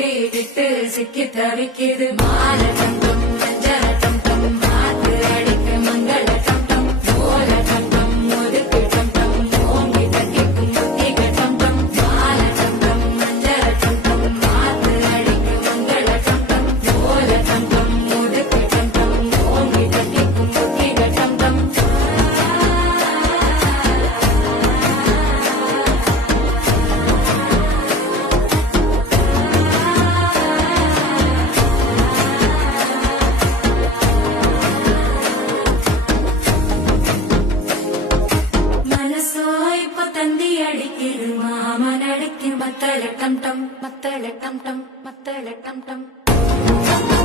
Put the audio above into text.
விட்டு சிக்கி தவிக்குது மால தங்கம் மஞ்சள தங்கம் மாத்து அடிக்கு மங்கள தங்கம் ஓல தங்கம் ஒதுக்கு தங்கம் ஓங்கி தட்டிக்கும் முத்திக தங்கம் மால தங்கம் மஞ்சள தங்கம் மாத்து அடிக்கு மங்கள தங்கம் ஓல தங்கம் ஒதுக்கு தங்கம் ஓங்கி தட்டிக்கும் முத்திக தங்கம் தந்தி அடிக்குது மாமன் அடிக்கு மத்தள டம் டம் மத்தள டம் டம் மத்தள டம் டம்